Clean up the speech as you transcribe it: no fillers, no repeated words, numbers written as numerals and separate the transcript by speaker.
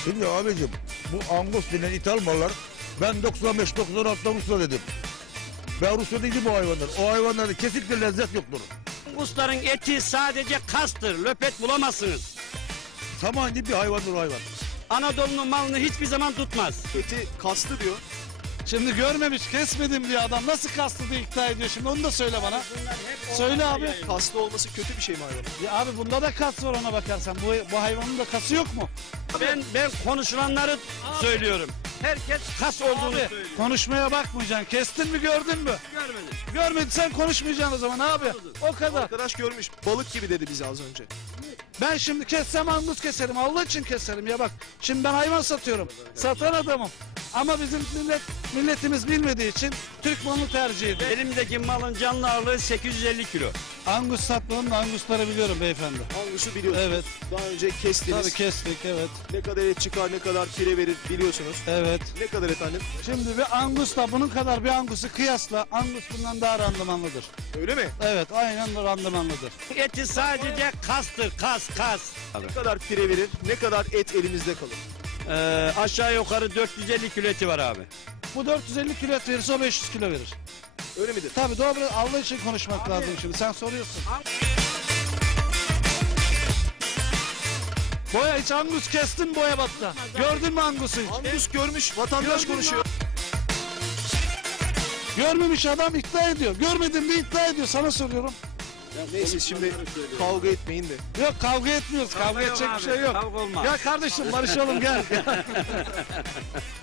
Speaker 1: Şimdi abicim bu Angus denen ithal mallar ben 95-96'da Rusya dedim. Ben Rusya değilim bu hayvanlar. O hayvanlarda kesinlikle lezzet yoktur.
Speaker 2: Angusların eti sadece kastır. Löpet bulamazsınız.
Speaker 1: Saman gibi bir hayvandır o hayvan.
Speaker 2: Anadolu'nun malını hiçbir zaman tutmaz.
Speaker 3: Eti kaslı diyor.
Speaker 4: Şimdi görmemiş, kesmedim diyor adam. Nasıl kastı diye iddia ediyor şimdi, onu da söyle bana. Söyle abi.
Speaker 3: Kaslı olması kötü bir şey mi hayvanın?
Speaker 4: Ya abi bunda da kas var ona bakarsan. Bu hayvanın da kası yok mu?
Speaker 2: Ben konuşulanları söylüyorum. Herkes kas olduğunu
Speaker 4: Abi
Speaker 2: söylüyor.
Speaker 4: konuşmaya bakmayacaksın. Kestin mi, gördün mü?
Speaker 2: Görmedim.
Speaker 4: Görmediysen konuşmayacaksın o zaman abi. O kadar.
Speaker 3: Arkadaş görmüş. Balık gibi dedi bize az önce.
Speaker 4: Ben şimdi kessem Angus keserim. Allah için keserim ya bak. Şimdi ben hayvan satıyorum. Satan adamım. Ama bizim milletimiz bilmediği için Türk malını tercih ediyor.
Speaker 2: Elimdeki malın canlı ağırlığı 850 kilo.
Speaker 4: Angus satmanın Angusları biliyorum beyefendi.
Speaker 3: Angus'u biliyorsunuz.
Speaker 4: Evet.
Speaker 3: Daha önce kestiniz.
Speaker 4: Tabii kestik, evet.
Speaker 3: Ne kadar et çıkar, ne kadar kilo verir biliyorsunuz.
Speaker 4: Evet.
Speaker 3: Ne kadar efendim?
Speaker 4: Şimdi bir Angus'la bunun kadar bir Angus'u kıyasla Angus bundan daha randımanlıdır.
Speaker 3: Öyle mi?
Speaker 4: Evet, aynen randımanlıdır.
Speaker 2: Eti sadece kastır. Kas.
Speaker 3: Ne kadar pire verir, ne kadar et elimizde kalır?
Speaker 2: Aşağı yukarı 450 kilo eti var abi.
Speaker 4: Bu 450 kilo et verirse o 500 kilo verir.
Speaker 3: Öyle midir?
Speaker 4: Tabii doğru, Allah için konuşmak lazım şimdi. Sen soruyorsun. Boya hiç Angus kestin mi Boyabat'ta? Gördün mü Angus'u hiç?
Speaker 3: Angus görmüş, vatandaş
Speaker 4: Gördün mü?
Speaker 3: konuşuyor.
Speaker 4: Görmemiş adam iddia ediyor. Görmedim diye iddia ediyor. Sana soruyorum.
Speaker 3: Neyse şimdi kavga etmeyin de.
Speaker 4: Yok kavga etmiyoruz. Kavga edecek bir şey yok.
Speaker 2: Kavga olmaz.
Speaker 4: Ya kardeşim barışalım gel.